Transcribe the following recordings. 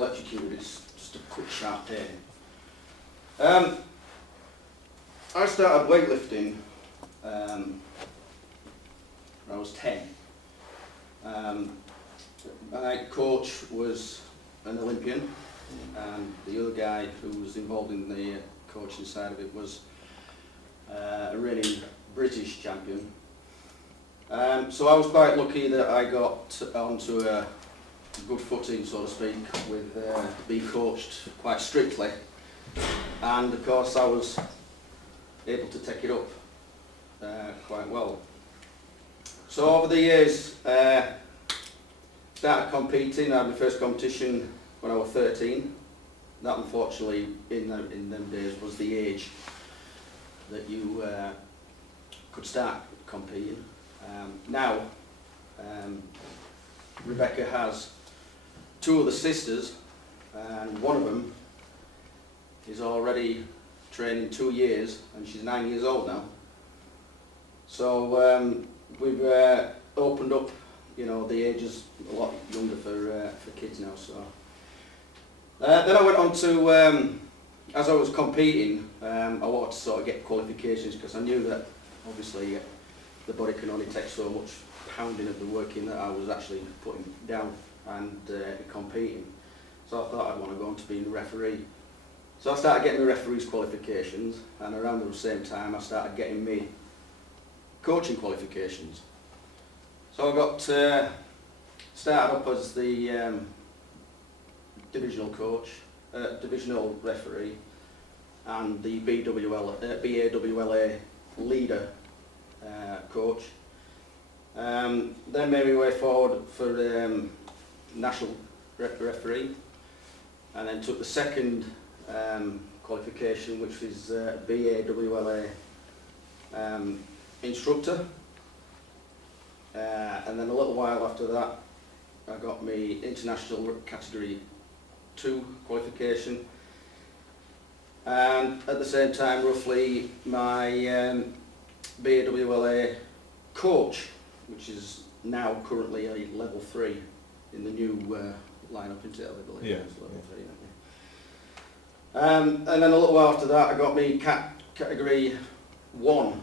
electrocuted, it's just a quick sharp pain. I started weightlifting when I was 10. My coach was an Olympian, and the other guy who was involved in the coaching side of it was a reigning British champion. So I was quite lucky that I got onto a good footing, so to speak, with being coached quite strictly, and of course I was able to take it up quite well. So over the years, started competing. I had my first competition when I was 13. That unfortunately in them days was the age that you could start competing. Now Rebecca has 2 other sisters, and one of them is already training 2 years, and she's 9 years old now. So we've opened up, you know, the ages a lot younger for kids now. So then I went on to, as I was competing, I wanted to sort of get qualifications, because I knew that obviously the body can only take so much pounding of the working that I was actually putting down and competing. So I thought I'd want to go on to being a referee. So I started getting the referee's qualifications, and around the same time I started getting me coaching qualifications. So I got started up as the divisional coach, divisional referee, and the BAWLA leader coach. Then made my way forward for national referee, and then took the second qualification, which was BAWLA instructor. And then a little while after that, I got my international category 2 qualification, and at the same time roughly my BAWLA coach, which is now currently a level 3 in the new lineup, into it, I believe. Yeah. It's level 3, and then a little while after that I got my category 1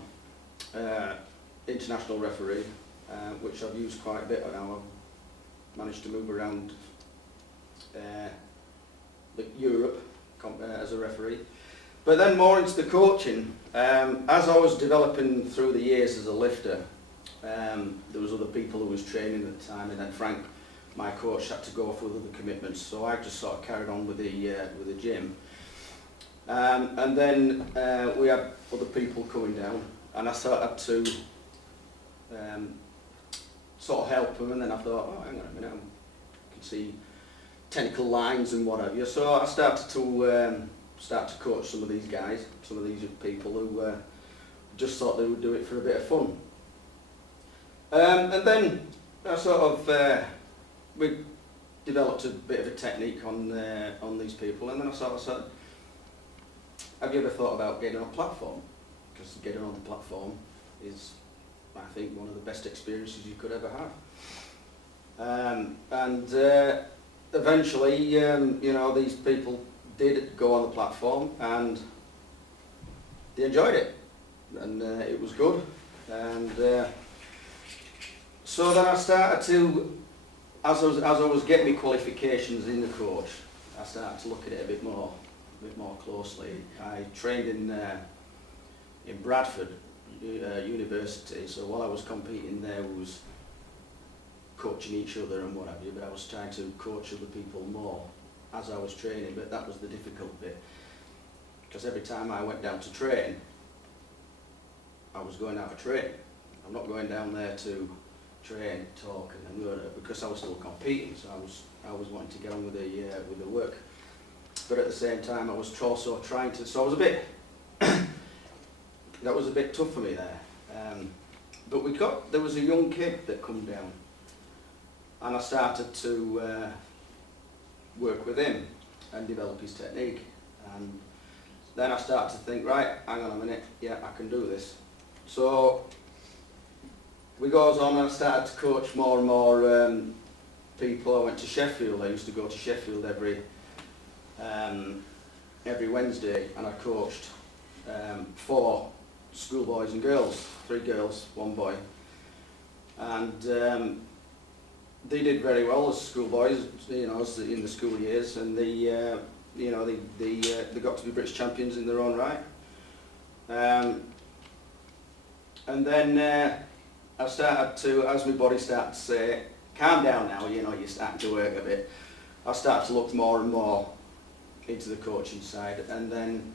international referee, which I've used quite a bit now. I've managed to move around Europe as a referee. But then more into the coaching. As I was developing through the years as a lifter, there was other people who was training at the time, and then Frank, my coach, had to go off with other commitments, so I just sort of carried on with the gym. And then we had other people coming down, and I started to sort of help them, and then I thought, oh, hang on a minute, I can see technical lines and what have you. So I started to coach some of these guys, some of these people who just thought they would do it for a bit of fun. And then I sort of we developed a bit of a technique on these people, and then I sort of said, have you ever thought about getting on a platform? Because getting on the platform is, I think, one of the best experiences you could ever have. And eventually, you know, these people did go on the platform, and they enjoyed it, and it was good. And so then I started to, as I was getting my qualifications in the coach, I started to look at it a bit more closely. I trained in Bradford University, so while I was competing there, we was coaching each other and what have you, but I was trying to coach other people more as I was training. But that was the difficult bit, because every time I went down to train, I was going out to train. I'm not going down there to train, talk, and learn, because I was still competing. So I was wanting to get on with the work, but at the same time I was also trying to. So I was a bit. That was a bit tough for me there. But there was a young kid that come down, and I started to work with him and develop his technique. And then I started to think, right, hang on a minute, yeah, I can do this. So we goes on, and I started to coach more and more people, I went to Sheffield. I used to go to Sheffield every Wednesday, and I coached 4 schoolboys and girls, 3 girls, 1 boy, and they did very well as schoolboys, you know, as in the school years, and they, you know, they got to be British champions in their own right. And then I started to, as my body started to say, calm down now, you know, you're starting to work a bit, I started to look more and more into the coaching side, and then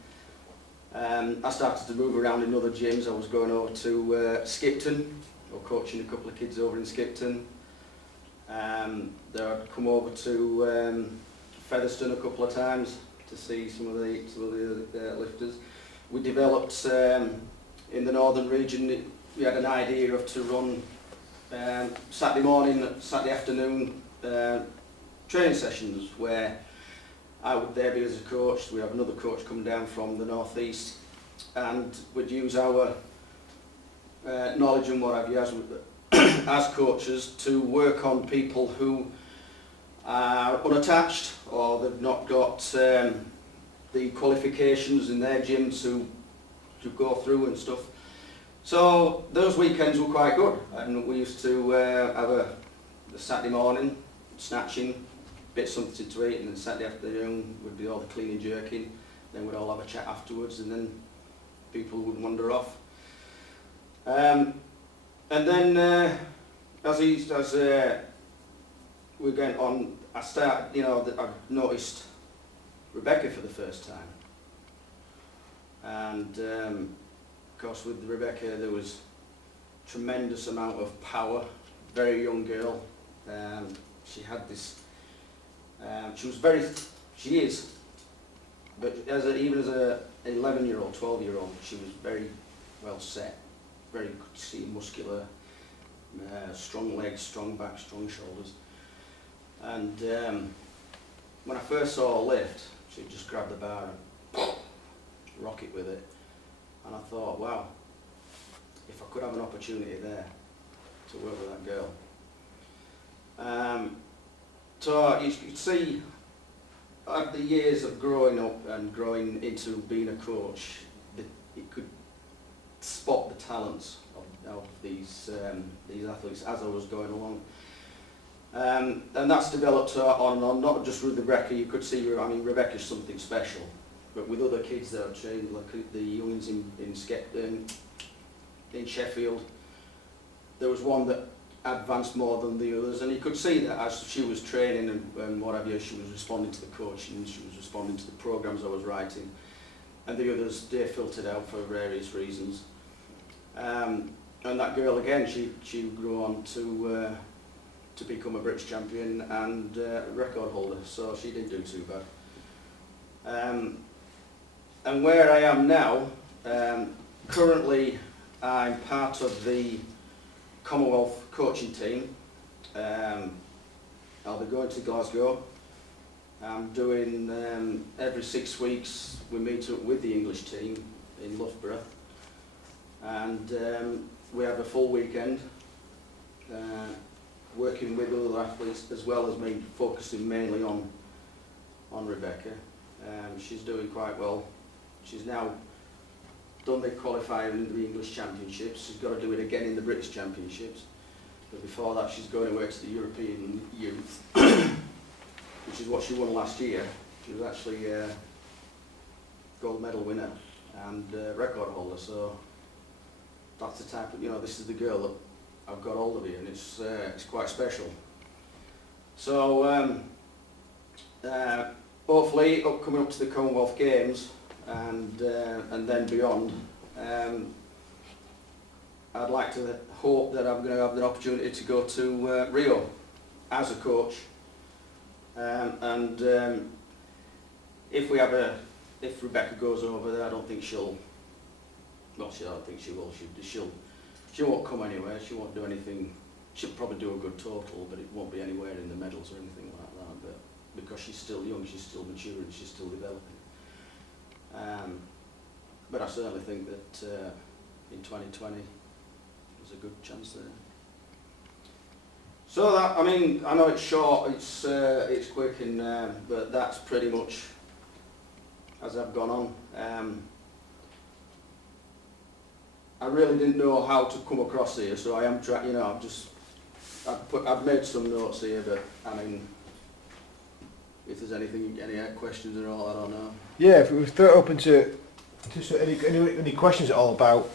I started to move around in other gyms. I was going over to Skipton, or coaching a couple of kids over in Skipton. I'd come over to Featherstone a couple of times to see some of the lifters. We developed in the northern region. We had an idea of to run Saturday morning, Saturday afternoon training sessions where I would there be as a coach. We have another coach coming down from the northeast, and we'd use our knowledge and what have you as coaches to work on people who are unattached, or they've not got the qualifications in their gym to go through and stuff. So those weekends were quite good, and we used to have the Saturday morning snatching, bit something to eat, and then Saturday afternoon would be all the cleaning, jerking. Then we'd all have a chat afterwards, and then people would wander off. And then as we went on, I started, you know, I noticed Rebecca for the first time, and of course with Rebecca there was tremendous amount of power. Very young girl. She had this. She is, but even as a 11-year-old, 12-year-old, she was very well set, very good to see, muscular, strong legs, strong back, strong shoulders. And when I first saw her lift, she'd just grab the bar and rock it with it. And I thought, wow, if I could have an opportunity there to work with that girl. So you could see the years of growing up and growing into being a coach, it could spot the talents of these athletes as I was going along. And that's developed on and on, not just with Rebecca. You could see, I mean, Rebecca's something special, but with other kids that I've trained, like the youngins in Sheffield, there was one that advanced more than the others, and you could see that as she was training and what have you, she was responding to the coaching, she was responding to the programs I was writing, and the others, they filtered out for various reasons. And that girl again, she grew on to become a British champion and record holder, so she didn't do too bad. And where I am now, currently I'm part of the Commonwealth coaching team. I'll be going to Glasgow. I'm doing every 6 weeks we meet up with the English team in Loughborough, and we have a full weekend working with other athletes, as well as me focusing mainly on Rebecca. She's doing quite well. She's now done the qualifier in the English Championships. She's got to do it again in the British Championships. But before that, she's going away to the European Youth, which is what she won last year. She was actually a gold medal winner and record holder. So that's the type of, you know, this is the girl that I've got hold of here, and it's quite special. So hopefully, coming up to the Commonwealth Games and then beyond, I'd like to hope that I'm going to have the opportunity to go to Rio as a coach, and if Rebecca goes over there, I don't think she'll. Well, I don't think she will. She won't come anywhere. She won't do anything. She'll probably do a good total, but it won't be anywhere in the medals or anything like that. But because she's still young, she's still maturing, she's still developing. But I certainly think that in 2020 there's a good chance there. So that, I mean, I know it's short, it's quick, and but that's pretty much as I've gone on. I really didn't know how to come across here, so I am trying. You know, I've made some notes here, but I mean, if there's any questions at all, I don't know. Yeah, if we throw it open to any questions at all about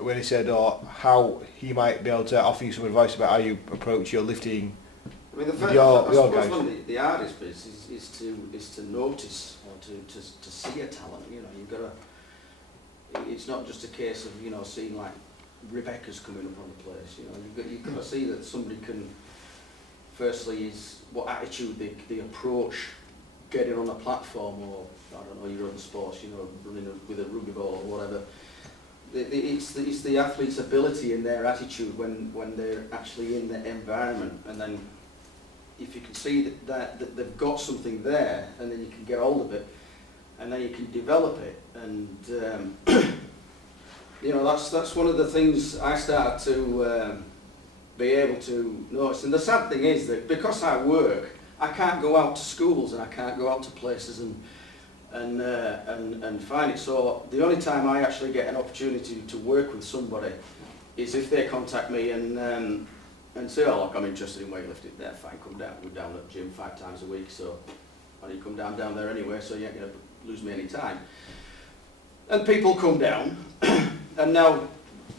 when he said, or how he might be able to offer you some advice about how you approach your lifting. I mean, I suppose one of the hardest bits is to notice or to see a talent. You know, you've got to. It's not just a case of, you know, seeing like Rebecca's coming up on the place. You know, you've got to see that somebody can. Firstly, is what attitude they approach getting on a platform, or I don't know, your other sports. You know, running with a rugby ball or whatever. It's the athlete's ability and their attitude when they're actually in the environment, and then if you can see that they've got something there, and then you can get hold of it, and then you can develop it, and you know, that's one of the things I started to be able to notice. And the sad thing is that because I work, I can't go out to schools and I can't go out to places and find it. So the only time I actually get an opportunity to work with somebody is if they contact me and say, oh look, I'm interested in weightlifting. Yeah, fine, come down. We're down at the gym 5 times a week, so why don't you come down there anyway, so you ain't going to lose me any time. And people come down, and now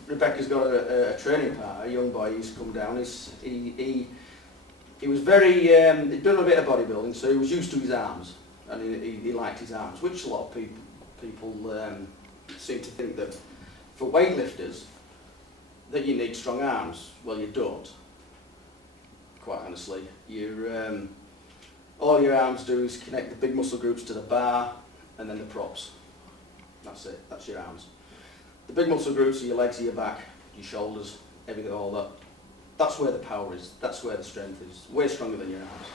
Rebecca's got a training partner, a young boy. He's come down. He was very, he'd done a bit of bodybuilding, so he was used to his arms. And he liked his arms, which a lot of people seem to think that for weightlifters that you need strong arms. Well, you don't. Quite honestly, all your arms do is connect the big muscle groups to the bar and then the props. That's it. That's your arms. The big muscle groups are your legs, your back, your shoulders, everything, all that. That's where the power is. That's where the strength is. Way stronger than your arms.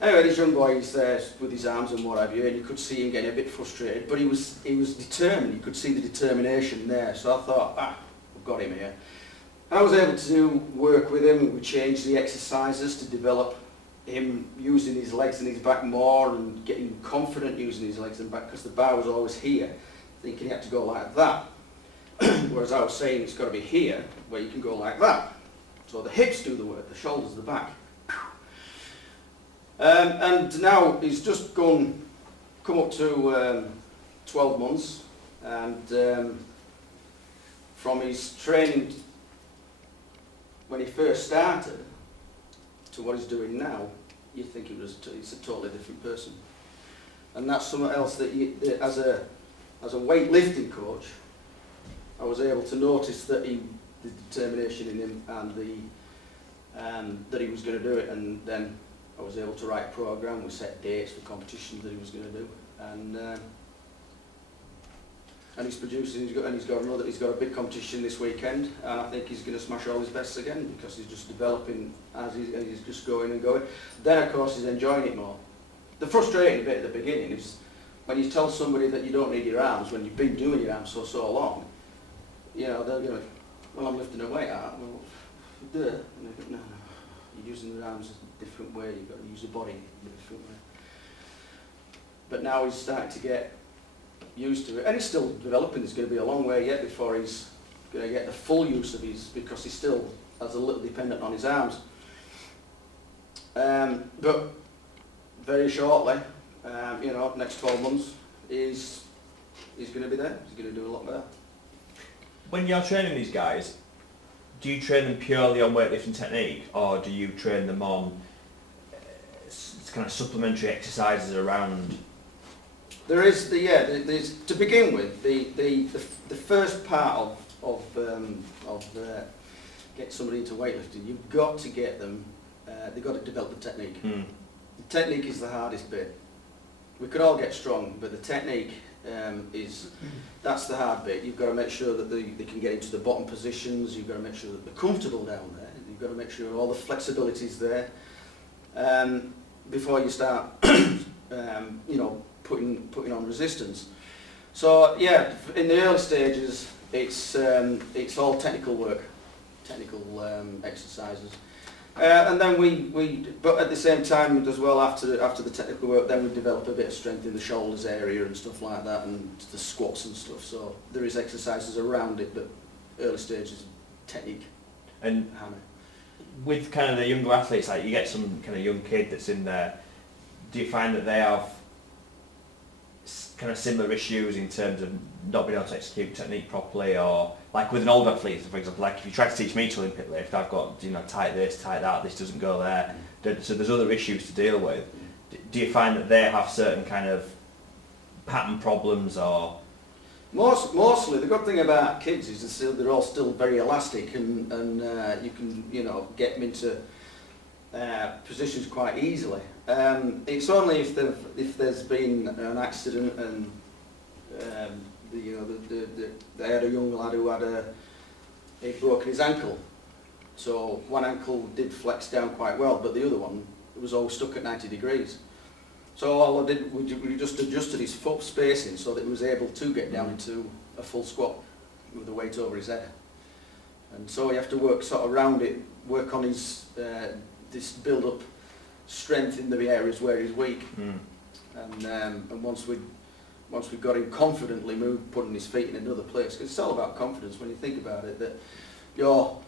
Anyway, this young boy, he's there with his arms and what have you, and you could see him getting a bit frustrated, but he was determined. You could see the determination there. So I thought, I've got him here. And I was able to work with him. We changed the exercises to develop him using his legs and his back more and getting confident using his legs and back, because the bar was always here, thinking he had to go like that. Whereas I was saying it's got to be here, where you can go like that. So the hips do the work, the shoulders, the back. And now he's just come up to 12 months, and from his training when he first started to what he's doing now, you think he's a totally different person. And that's something else that as a weightlifting coach, I was able to notice that the determination in him and that he was going to do it, and then I was able to write a program. We set dates for competitions that he was going to do, and he's producing. He's got a big competition this weekend, and I think he's going to smash all his bests again, because he's just developing as he's just going and going. Then of course he's enjoying it more. The frustrating bit at the beginning is when you tell somebody that you don't need your arms when you've been doing your arms for so long. You know, they're going, well, I'm lifting a weight out. Well, duh. And they go, no. You're using the arms a different way, you've got to use the body in a different way. But now he's starting to get used to it, and he's still developing. There's going to be a long way yet before he's going to get the full use of his, because he's still as a little dependent on his arms. But very shortly, you know, next 12 months, he's going to be there. He's going to do a lot better. When you're training these guys, do you train them purely on weightlifting technique, or do you train them on kind of supplementary exercises around? There is there's, to begin with, the first part of getting somebody into weightlifting, you've got to get them. They've got to develop the technique. The technique is the hardest bit. We could all get strong, but the technique that's the hard bit. You've got to make sure that they can get into the bottom positions. You've got to make sure that they're comfortable down there. You've got to make sure all the flexibility is there before you start, you know, putting on resistance. So yeah, in the early stages, it's all technical work. technical exercises. And then but at the same time as well, after the technical work, then we develop a bit of strength in the shoulders area and stuff like that, and the squats and stuff. So there is exercises around it, but early stages technique. And hammer. with kind of the younger athletes, like you get some kind of young kid that's in there, do you find that they have kind of similar issues in terms of not being able to execute technique properly, or like with an older athlete, for example, like if you try to teach me to Olympic lift, I've got, you know, tight this, tight that, this doesn't go there, so there's other issues to deal with. Do you find that they have certain kind of pattern problems, or? Mostly, the good thing about kids is they're all still very elastic, and you can, you know, get them into positions quite easily. It's only if there's been an accident and they had a young lad who he'd broken his ankle. So one ankle did flex down quite well, but the other one was always stuck at 90 degrees. So all I did, we just adjusted his foot spacing so that he was able to get down into a full squat with the weight over his head. And so you have to work sort of around it, work on his this build up strength in the areas where he's weak. And once we got him confidently putting his feet in another place, because it's all about confidence when you think about it, that you're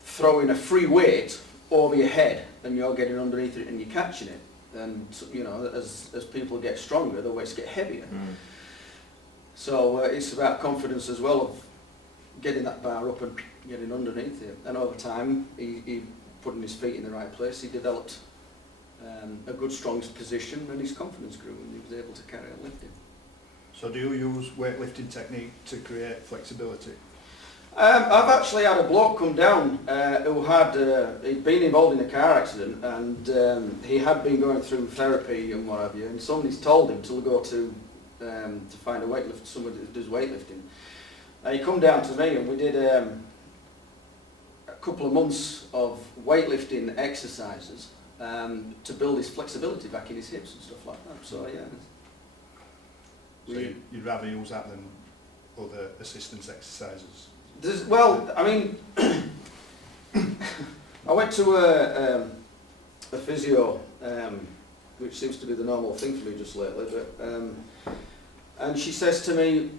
throwing a free weight over your head and you're getting underneath it and you're catching it. And you know, as people get stronger, the weights get heavier. So it's about confidence as well, of getting that bar up and getting underneath it. And over time, he putting his feet in the right place, he developed a good strong position, and his confidence grew, and he was able to carry on lifting. So do you use weightlifting technique to create flexibility? I've actually had a bloke come down who he'd been involved in a car accident, and he had been going through therapy and what have you, and somebody's told him to go to find a somebody that does weightlifting. He come down to me, and we did a couple of months of weightlifting exercises to build his flexibility back in his hips and stuff like that. So yeah. So you'd rather use that than other assistance exercises? Well, I mean, I went to a physio, which seems to be the normal thing for me just lately, but and she says to me,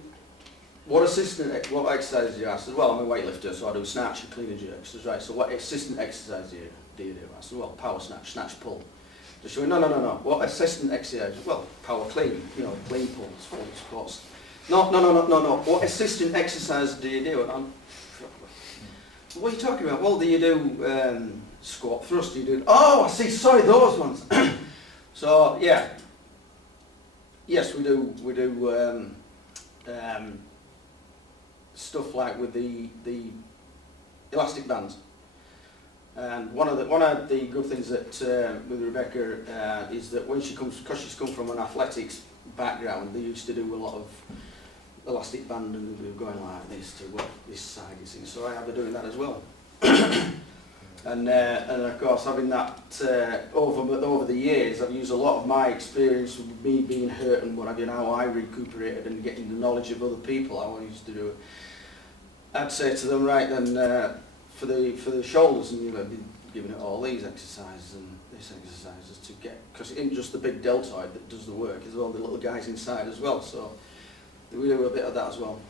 what exercises do you? I said, well, I'm a weightlifter, so I do snatch and clean and jerk. She says, right, so what assistant exercise do you do? I said, well, power snatch, snatch pull. So she went, no, what assistant exercise? Well, power clean, you know, clean pulls, full squats. No. What assistant exercise do you do? And I'm, what are you talking about? Well, do you do squat thrust? Do you do? Oh, I see. Sorry, those ones. So yeah, yes, we do stuff like with the elastic bands. And one of the good things that with Rebecca is that when she comes, because she's come from an athletics background, they used to do a lot of elastic band and we were going like this to work this side, you see. So I have been doing that as well. and of course, having that over the years, I've used a lot of my experience with me being hurt and what have you, and how I recuperated and getting the knowledge of other people, how I used to do it. I'd say to them, right then, for the shoulders, and be giving it all these exercises and these exercises to get, because it isn't just the big deltoid that does the work, it's all the little guys inside as well. So we do a bit of that as well.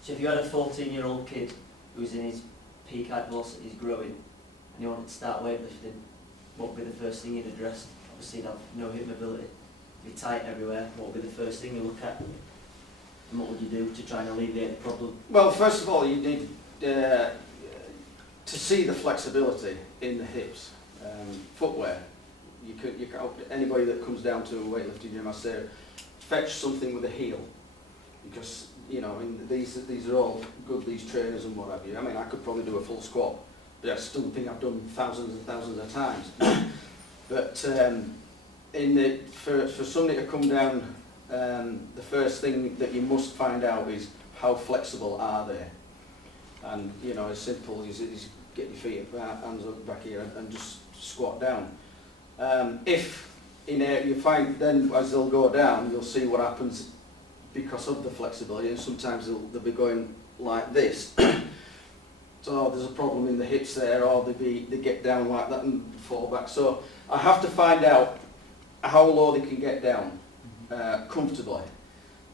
So if you had a 14-year-old kid who's in his peak height velocity, he's growing, and you wanted to start weightlifting, what would be the first thing you'd address? Obviously you'd have no hip mobility, be tight everywhere. What would be the first thing you look at? And what would you do to try and alleviate the problem? Well, first of all, you need to see the flexibility in the hips. Footwear, you can, anybody that comes down to a weightlifting gym, I say, fetch something with a heel, because you know, I mean, these are all good, these trainers and what have you. I mean, I could probably do a full squat, but I still think I've done thousands and thousands of times. But for somebody to come down, the first thing that you must find out is how flexible are they. And you know, as simple as get your feet up, hands up back here, and just squat down. If you find then as they'll go down, you'll see what happens because of the flexibility, and sometimes they'll be going like this. So there's a problem in the hips there, or they get down like that and fall back. So I have to find out how low they can get down comfortably,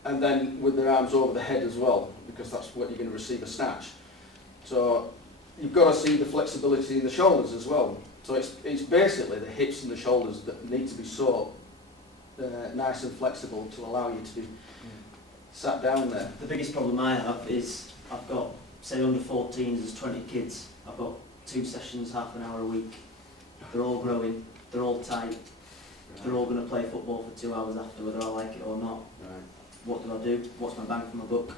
and then with their arms over the head as well, because that's what you're going to receive a snatch. So you've got to see the flexibility in the shoulders as well. So it's basically the hips and the shoulders that need to be so nice and flexible to allow you to be sat down there. The biggest problem I have is I've got, say under 14s, there's 20 kids. I've got 2 sessions, half an hour a week. They're all growing, they're all tight. They're all going to play football for 2 hours after, whether I like it or not. Right. What do I do? What's my bang for my buck?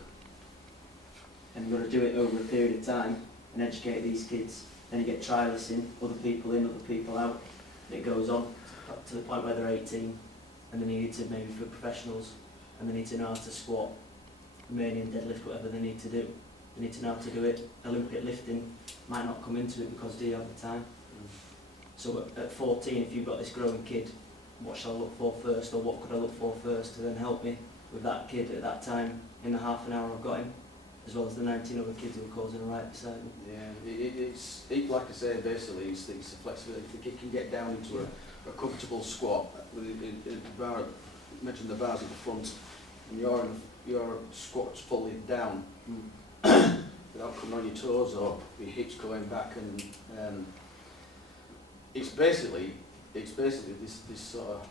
And you've got to do it over a period of time and educate these kids. Then you get trialists in, other people out. And it goes on up to the point where they're 18 and they need to maybe for professionals, and they need to know how to squat, Romanian deadlift, whatever they need to do. They need to know how to do it. Olympic lifting might not come into it because do you have the time? So at 14, if you've got this growing kid, what shall I look for first, or what could I look for first to then help me with that kid at that time in the half an hour I've got him, as well as the 19 other kids who are causing a right beside me. Yeah, it's like I say, basically it's the flexibility. If the kid can get down into a comfortable squat, imagine the bars at the front, and your squat's fully down without coming on your toes or your hips going back, and it's basically this sort of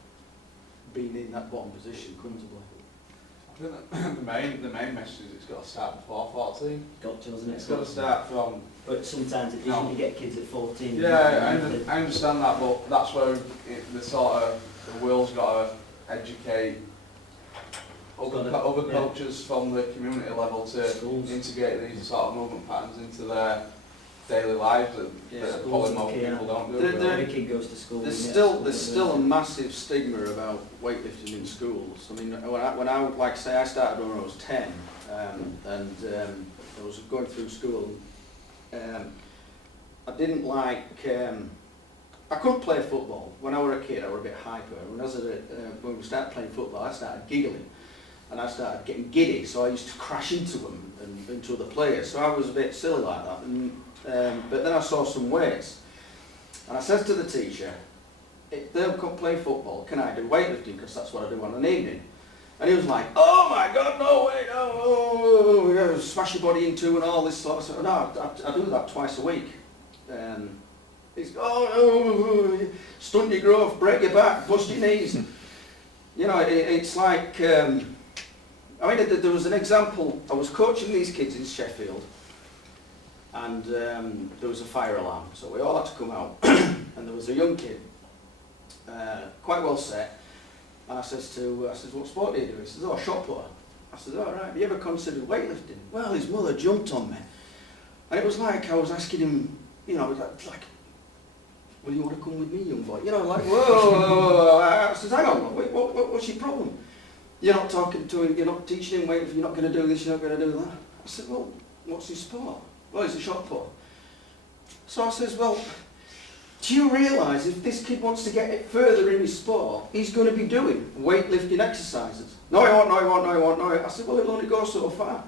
being in that bottom position comfortably. I think the main message is it's got to start before 14. Got to, doesn't it? It's got to start from. But sometimes it doesn't. You get kids at 14. Yeah, I understand that, but that's where the world's got to educate other coaches from the community level to schools. integrate these sort of movement patterns into their daily lives that probably most people don't do. Every kid goes to school. There's still a massive stigma about weightlifting in schools. I mean, when I like I say, I started when I was 10, and I was going through school. I didn't like. I couldn't play football. When I was a kid, I was a bit hyper. When we started playing football, I started giggling, and I started getting giddy. So I used to crash into them and into other players. So I was a bit silly like that. But then I saw some weights, and I said to the teacher, if they'll come play football, can I do weightlifting, because that's what I do on an evening? And he was like, oh my God, no way, no, smash your body into and all this sort of stuff. No, I do that twice a week. He's, oh no, stunt your growth, break your back, bust your knees. You know, it's like, I mean, there was an example. I was coaching these kids in Sheffield, and there was a fire alarm, so we all had to come out. And there was a young kid, quite well set, and I says, what sport do you do? He says, oh, shot putter. I said, oh, right, have you ever considered weightlifting? Well, his mother jumped on me, and it was like I was asking him, you know, like, well, you want to come with me, young boy? You know, like, whoa. I said, hang on, wait, what's your problem? You're not talking to him, you're not teaching him weightlifting, you're not going to do this, you're not going to do that. I said, well, what's his sport? Well, he's a shot putter. So I says, well, do you realise if this kid wants to get it further in his sport, he's going to be doing weightlifting exercises? No, he won't, no, he won't, no, he won't, no. I said, well, it'll only go so far.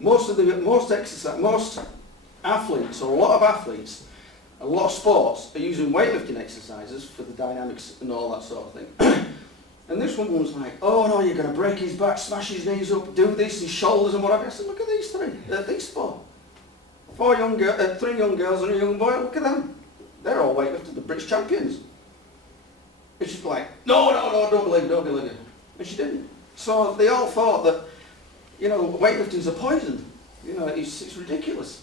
Most athletes, or a lot of athletes, a lot of sports are using weightlifting exercises for the dynamics and all that sort of thing. And this one was like, oh no, you're going to break his back, smash his knees up, do this, his shoulders and whatever. I said, look at these these four. 3 young girls and a young boy, look at them. They're all weightlifting, the British champions. And she's like, no, don't believe it. And she didn't. So they all thought that, you know, weightlifting's a poison. You know, it's ridiculous.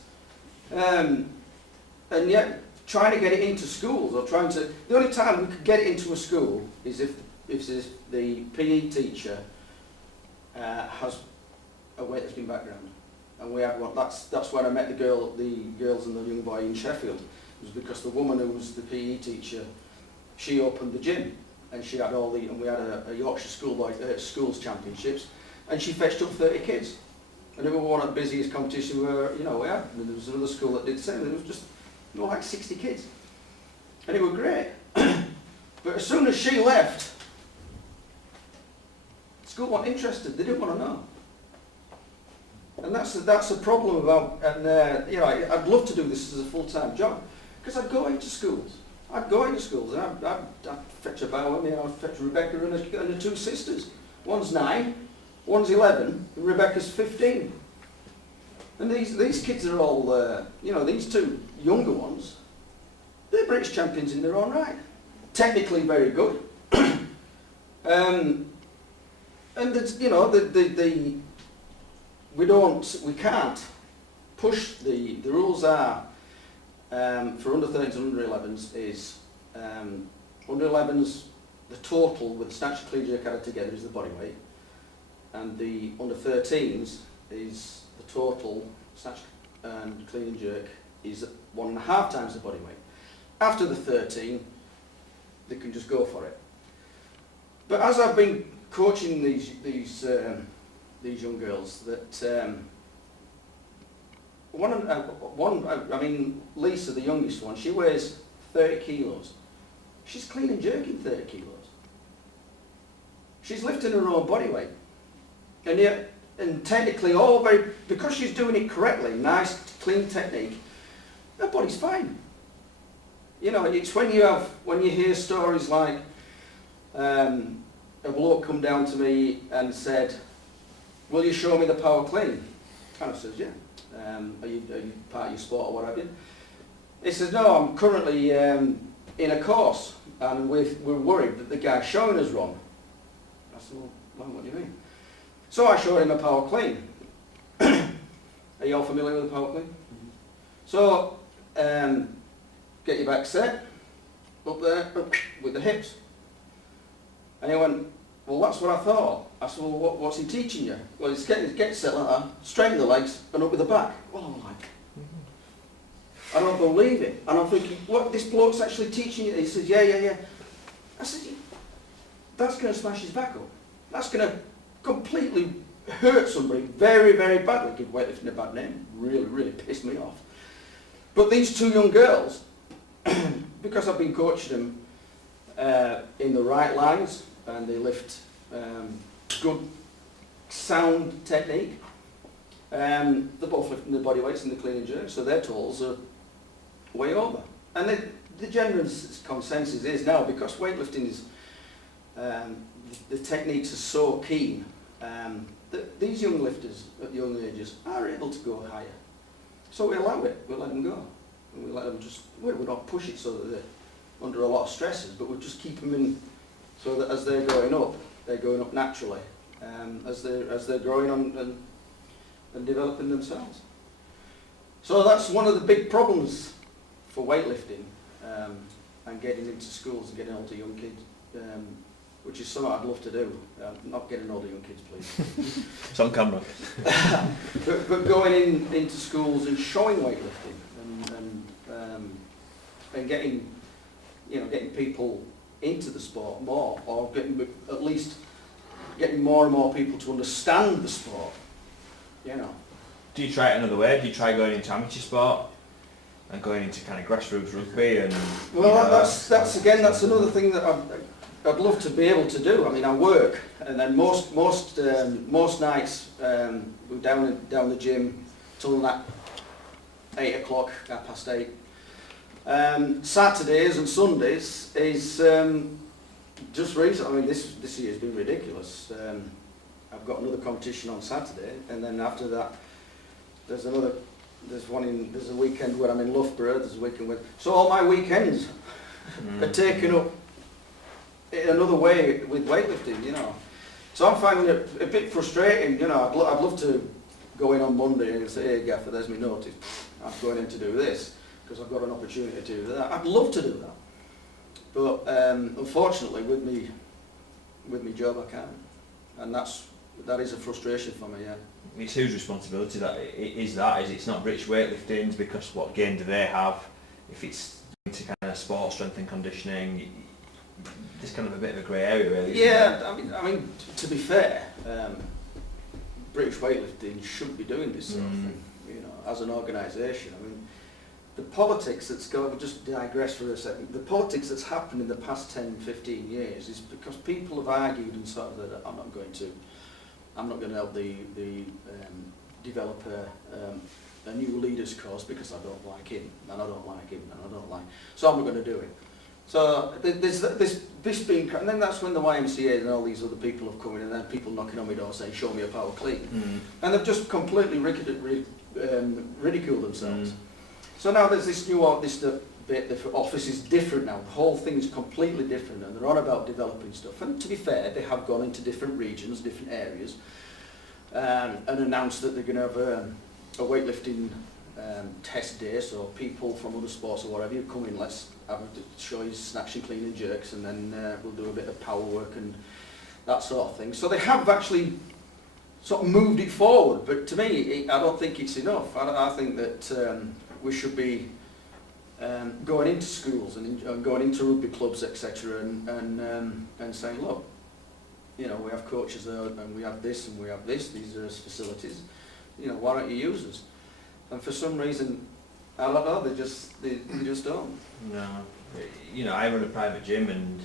And yet, trying to get it into schools, or the only time we could get it into a school is if the PE teacher has a weightlifting background. And we had one. That's when I met the girls and the young boy in Sheffield. It was because the woman who was the PE teacher, she opened the gym, and she had and we had a Yorkshire schools championships, and she fetched up 30 kids. And it was one of the busiest competitions we had. And there was another school that did the same. There was just like 60 kids, and it was great. But as soon as she left, school weren't interested. They didn't want to know. And that's a problem about, and you know, I'd love to do this as a full-time job, because I'd go into schools and I'd fetch a bow with me, I'd fetch Rebecca and her two sisters. One's 9, one's 11, and Rebecca's 15. And these kids are all, you know, these two younger ones, they're British champions in their own right. Technically very good. And it's, you know, we can't push the rules are, for under 13s and under 11s is, under 11s, the total with snatch, clean, jerk added together is the body weight, and the under 13s is the total snatch and clean and jerk is 1.5 times the body weight. After the 13, they can just go for it. But as I've been coaching these young girls, that I mean, Lisa, the youngest one, she weighs 30 kilos. She's clean and jerking 30 kilos. She's lifting her own body weight. And yet, and technically all very, because she's doing it correctly, nice, clean technique, her body's fine. You know, it's when you hear stories like, a bloke come down to me and said, will you show me the power clean? Kind of says, yeah. Are you part of your sport or what have you? He says, no, I'm currently in a course and we're worried that the guy's showing us wrong. I said, well, what do you mean? So I showed him a power clean. Are you all familiar with the power clean? Mm-hmm. So, get your back set, up there, with the hips. And he went, well, that's what I thought. I said, well, what's he teaching you? Well, he's get set like that, straighten the legs, and up with the back. Well, I'm like, I don't believe it. And I'm thinking, what, this bloke's actually teaching you? He says, yeah. I said, that's going to smash his back up. That's going to completely hurt somebody very, very badly. Give weightlifting a bad name. Really, really pissed me off. But these two young girls, because I've been coaching them in the right lines, and they lift good, sound technique, they're both lifting the body weights and the clean and jerk, so their totals are way over. And the general consensus is now, because weightlifting is, the techniques are so keen, that these young lifters at young ages are able to go higher. So we allow it, we let them go. And we let them just, we don't push it so that they're under a lot of stresses, but we just keep them in, so that as they're going up naturally, as they're growing on and developing themselves. So that's one of the big problems for weightlifting, and getting into schools and getting older young kids, which is something I'd love to do. Not getting older young kids, please. It's on camera. but going into schools and showing weightlifting and getting, you know, getting people into the sport more, or at least getting more and more people to understand the sport. You know. Do you try it another way? Do you try going into amateur sport and going into kind of grassroots rugby and? Well, you know, that's another thing that I'd love to be able to do. I mean, I work, and then most nights we're down the gym till that 8 o'clock, 8:30. Saturdays and Sundays is just recent. I mean, this year's been ridiculous. I've got another competition on Saturday, and then after that, there's a weekend where I'm in Loughborough. There's a weekend where, so all my weekends are taken up in another way with weightlifting, you know. So I'm finding it a bit frustrating, you know. I'd love to go in on Monday and say, hey Gaffer, there's my notice. I'm going in to do this because I've got an opportunity to do that. I'd love to do that, but unfortunately with me job I can't, and that is a frustration for me. Yeah. It's whose responsibility that is? It's not British Weightlifting's, because what gain do they have if it's into kind of sport strength and conditioning? It's kind of a bit of a grey area, really. Yeah, I mean, to be fair, British Weightlifting should be doing this sort of thing, you know, as an organisation. I mean, the politics that's going, we'll just digress for a second, the politics that's happened in the past 10, 15 years is because people have argued and sort of that I'm not going to help the develop a new leaders course because I don't like him, and I don't like him, and I don't like. So I'm not going to do it. So there's this being, and then that's when the YMCA and all these other people have come in, and then people knocking on my door saying, "Show me a power clean," and they've just completely ridiculed themselves. So now there's this new bit. The office is different now. The whole thing is completely different, and they're on about developing stuff. And to be fair, they have gone into different regions, different areas, and announced that they're going to have a weightlifting test day. So people from other sports or whatever, you come in, let's have a show you snatch and clean and jerks, and then we'll do a bit of power work and that sort of thing. So they have actually sort of moved it forward, but to me, I don't think it's enough. I think that we should be going into schools and going into rugby clubs, etc., and saying, look, you know, we have coaches there, and we have this, and we have this. These are facilities. You know, why don't you use us? And for some reason, I don't know. They just don't. No, you know, I run a private gym, and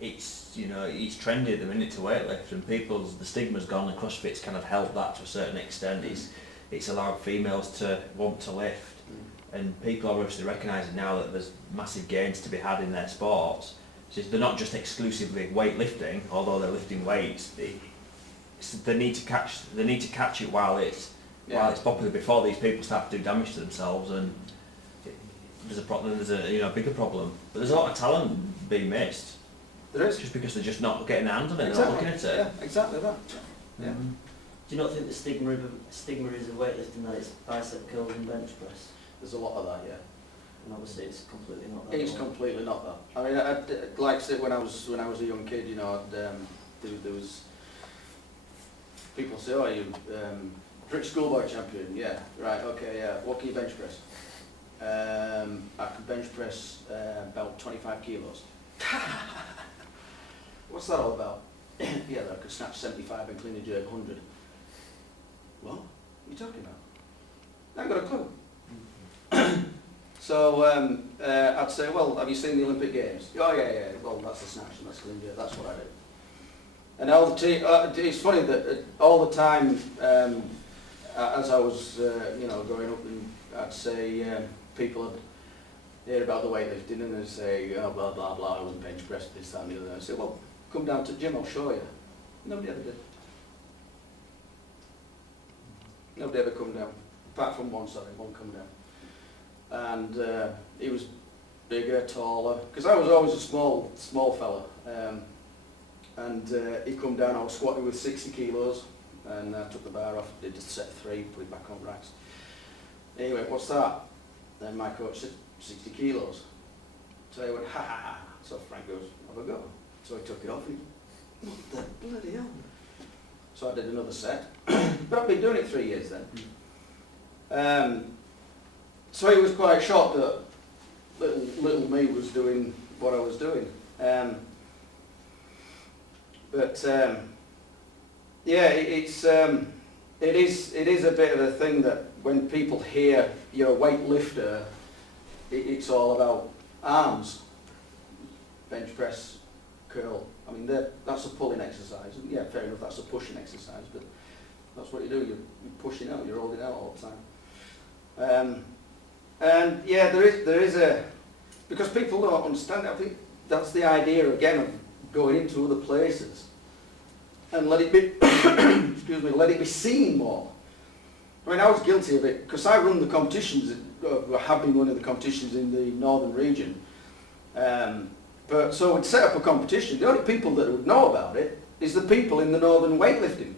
it's, you know, it's trendy at the minute to weightlift, and the stigma's gone, and CrossFit's kind of helped that to a certain extent. It's allowed females to want to lift, and people are obviously recognising now that there's massive gains to be had in their sports. So they're not just exclusively weightlifting, although they're lifting weights. They need to catch it while it's popular, before these people start to do damage to themselves, and there's a problem. There's a bigger problem. But there's a lot of talent being missed. There is, just because they're just not getting their hands on it. Exactly. They're not looking at it. Yeah, exactly that. Yeah. Do you not think the stigma is of weightlifting that it's bicep curls and bench press? There's a lot of that, yeah. And obviously it's completely not that. It's completely not that. I mean, like I said, when I was a young kid, you know, there was people say, "Oh, you British schoolboy champion." Yeah, right. Okay, yeah. What can you bench press? I can bench press about 25 kilos. What's that all about? Yeah, I could snatch 75 and clean and jerk 100. What are you talking about? I ain't got a clue. So I'd say, well, have you seen the Olympic Games? Oh yeah. Well, that's the snatch and that's clean and jerk. That's what I do. And all the it's funny that all the time, as I was, you know, growing up, and I'd say people would hear about the weightlifting and they'd say, oh, blah blah blah, I was bench press, this, that, and the other. I'd say, well, come down to the gym, I'll show you. Nobody ever did. Nobody ever come down, apart from one come down. And he was bigger, taller, because I was always a small fella. And he come down, I was squatting with 60 kilos, and I took the bar off, did set 3, put it back on racks. He went, what's that? Then my coach said, 60 kilos. So he went, ha ha ha. So Frank goes, have a go. So he took it off and he, what the bloody hell? So I did another set. But I've been doing it 3 years then. So he was quite shocked that little me was doing what I was doing. Yeah, it is a bit of a thing that when people hear you're a weightlifter, it's all about arms, bench press, curl. I mean, that's a pulling exercise. Yeah, fair enough, that's a pushing exercise, but that's what you do. You're pushing out, you're holding out all the time. And yeah, there is a, because people don't understand it. I think that's the idea again of going into other places and let it be, excuse me, let it be seen more. I mean, I was guilty of it because I run the competitions, have been running the competitions in the northern region. But so we'd set up a competition. The only people that would know about it is the people in the northern weightlifting.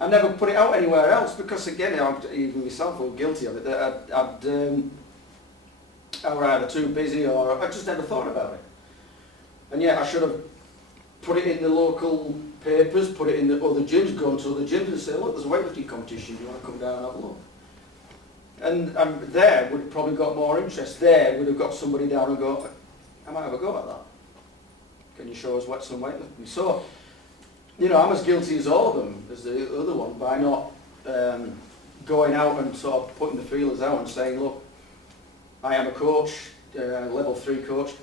I never put it out anywhere else because, again, even myself was guilty of it. That I were either too busy or I just never thought about it. And yet I should have put it in the local papers, put it in the other gyms, go to other gyms and say, look, there's a weightlifting competition, do you want to come down and have a look? And there would have probably got more interest. There would have got somebody down and go, I might have a go at that. Can you show us some weightlifting? So, you know, I'm as guilty as all of them, as the other one, by not going out and sort of putting the feelers out and saying, look, I am a coach, level 3 coach.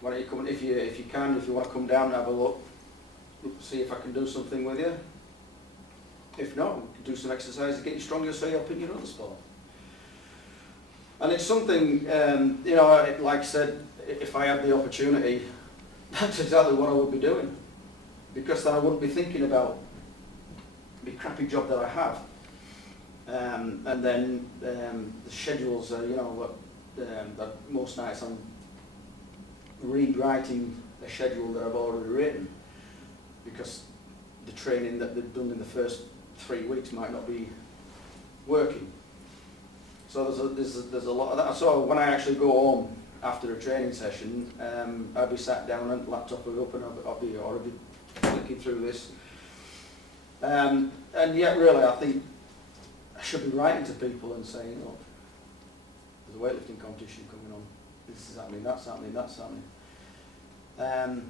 Why don't you come, if you want to come down and have a look, see if I can do something with you. if not, we can do some exercise to get you stronger so you're up in your other sport. And it's something, you know, like I said, if I had the opportunity, that's exactly what I would be doing. Because then I wouldn't be thinking about the crappy job that I have. And then the schedules are, you know, that most nights I'm rewriting a schedule that I've already written because the training that they've done in the first 3 weeks might not be working. So there's a lot of that. So when I actually go home after a training session, I'll be sat down and laptop will open, I'll be flicking through this. And yet really I think I should be writing to people and saying, look, there's a weightlifting competition coming on, this is happening, that's happening, that's happening. And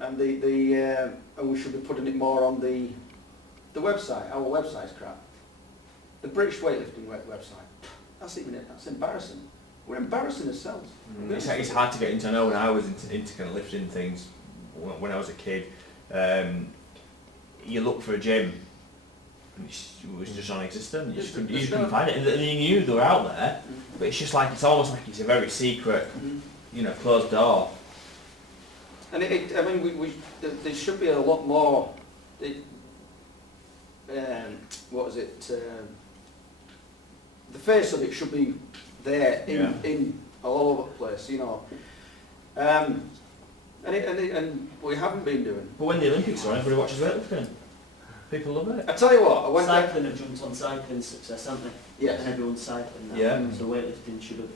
and we should be putting it more on the website. Our website's crap. The British weightlifting website, that's embarrassing. We're embarrassing ourselves. It's hard to get into. I know when I was into kind of lifting things when I was a kid, you look for a gym and it was just non-existent. You just couldn't find it. And you knew they were out there, but it's just like, it's almost like it's a very secret, you know, closed door. And I mean, there should be a lot more. What was it? The face of it should be there in all over the place, you know. And we haven't been doing. But when the Olympics are on, everybody watches weightlifting. People love it. I tell you what, I went cycling have jumped on cycling's success, haven't they? Yes. And everyone's cycling now. Yeah. So weightlifting should have.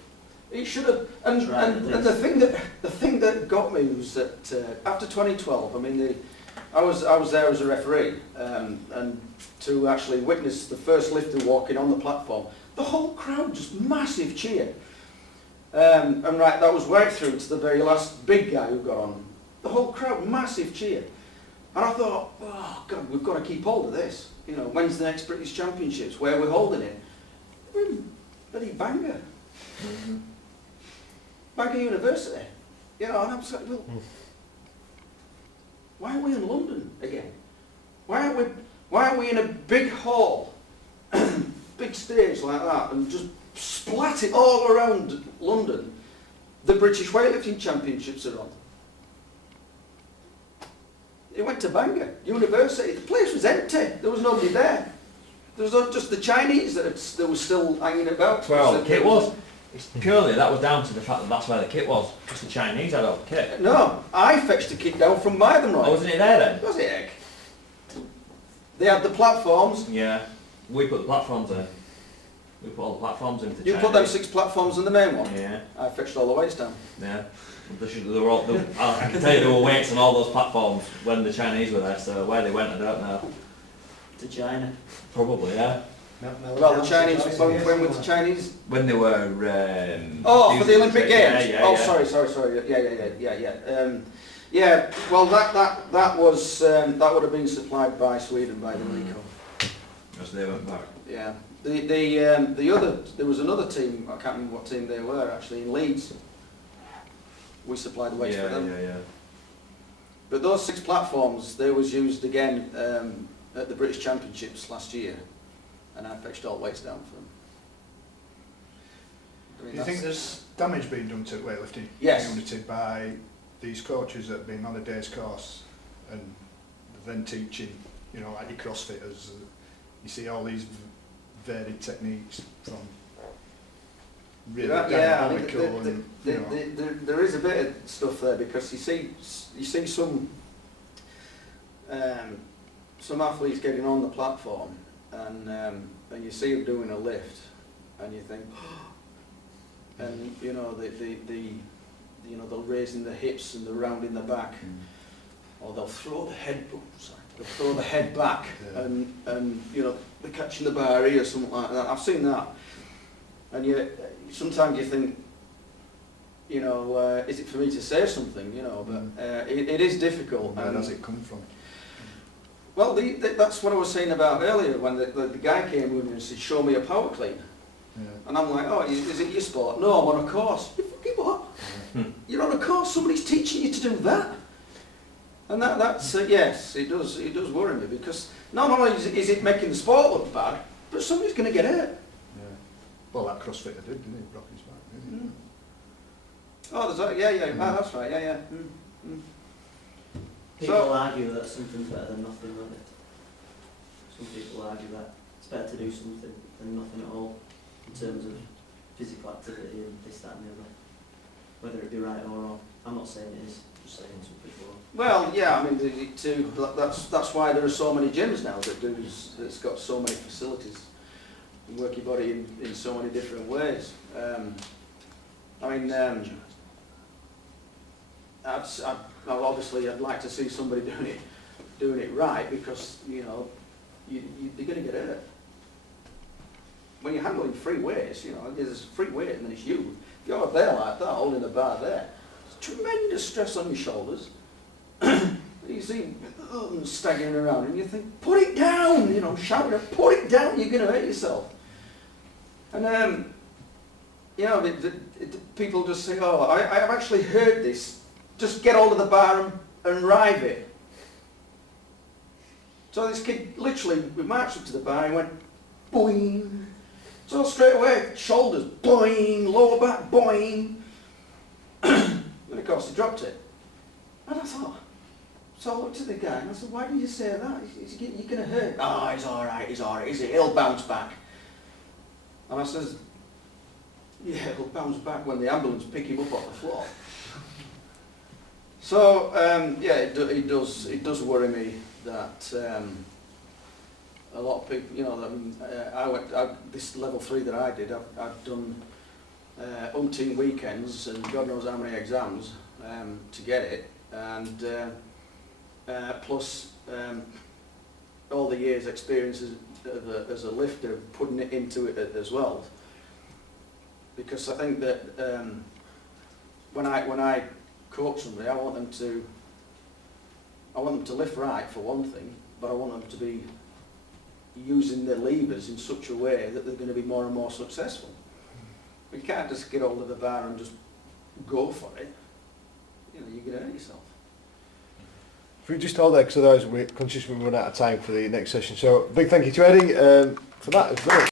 It should have, and the thing that got me was that after 2012, I mean, I was there as a referee, and to actually witness the first lifter walking on the platform, the whole crowd just massive cheer, and right, that was right through to the very last big guy who got on. The whole crowd massive cheer, and I thought, oh God, we've got to keep hold of this. You know, when's the next British Championships? Where we're holding it? Bloody Bangor. Bangor University, you know, and I'm like, well, why are we in London again? Why aren't we in a big hall, big stage like that, and just splat it all around London? The British Weightlifting Championships are on. It went to Bangor University. The place was empty. There was nobody there. There was just the Chinese that were still hanging about. Well, the kit was. It's purely, that was down to the fact that that's where the kit was. Just the Chinese had all the kit. No, I fetched the kit down from Mythenroyd. Oh, wasn't it there then? Was it, heck? They had the platforms. Yeah. We put the platforms there. We put all the platforms into You Chinese. put them 6 platforms in the main one? Yeah. I fetched all the weights down. Yeah. They were all, I can tell you there were weights on all those platforms when the Chinese were there, so where they went I don't know. To China. Probably, yeah. Well, the Chinese, when with the Chinese? When they were... Oh, for the Olympic Games? Yeah, oh, yeah. sorry. Yeah, well that would have been supplied by Sweden, by the RICO. Because they went back. Yeah. The other, there was another team, I can't remember what team they were actually, in Leeds. We supplied the weights for them. Yeah. But those 6 platforms, they was used again at the British Championships last year, and I fetched all weights down for them. I mean, Do you think there's damage being done to weightlifting community by these coaches that have been on a day's course and then teaching, you know, like your CrossFitters, you see all these varied techniques from really dynamical and, you know. There is a bit of stuff there, because you see some athletes getting on the platform and you see them doing a lift and you think, and you know they'll raising the hips and they're rounding the back, or they'll throw the head back, and you know they're catching the bar here or something like that. I've seen that, and sometimes you think, you know, is it for me to say something, you know? But it is difficult. Where does it come from? Well, that's what I was saying about earlier, when the guy came with me and said, show me a power clean. Yeah. And I'm like, oh, is it your sport? No, I'm on a course. You fucking what? You're on a course, somebody's teaching you to do that. And that's yes, it does worry me, because not only is it making the sport look bad, but somebody's going to get hurt. Yeah. Well, that CrossFitter did, didn't he? Broke his back, didn't he? Mm. Oh, there's that. Yeah. Ah, that's right. Yeah. People argue that something's better than nothing, don't it? Some people argue that it's better to do something than nothing at all, in terms of physical activity and this, that and the other. Whether it be right or wrong. I'm not saying it is, I'm just saying some people are. Well, yeah. I mean, that's why there are so many gyms now that's got so many facilities. You work your body in so many different ways. I'd like to see somebody doing it right, because you're going to get hurt. When you're handling free weights, there's free weight and then it's you. If you're there like that, holding the bar there, it's tremendous stress on your shoulders. You see them staggering around and you think, put it down, shouting at, put it down, you're going to hurt yourself. And people just say, oh, I've actually heard this, just get hold of the bar and rive it. So this kid, literally, we marched up to the bar and went, boing. So straight away, shoulders, boing, lower back, boing. And of course he dropped it. And I thought, so I looked at the guy and I said, why did you say that? You're going to hurt. Oh, he's all right, he'll bounce back. And I says, yeah, he'll bounce back when the ambulance pick him up off the floor. So, it does worry me that a lot of people, this level 3 that I did, I've done umpteen weekends and God knows how many exams to get it, and plus all the years' experience as a lifter, putting it into it as well. Because I think that when I coach somebody, I want them to lift right for one thing, but I want them to be using their levers in such a way that they're going to be more and more successful. You can't just get hold of the bar and just go for it. You're going to hurt yourself. If we just hold there, because otherwise we're conscious we run out of time for the next session. So big thank you to Eddie for that. It's brilliant.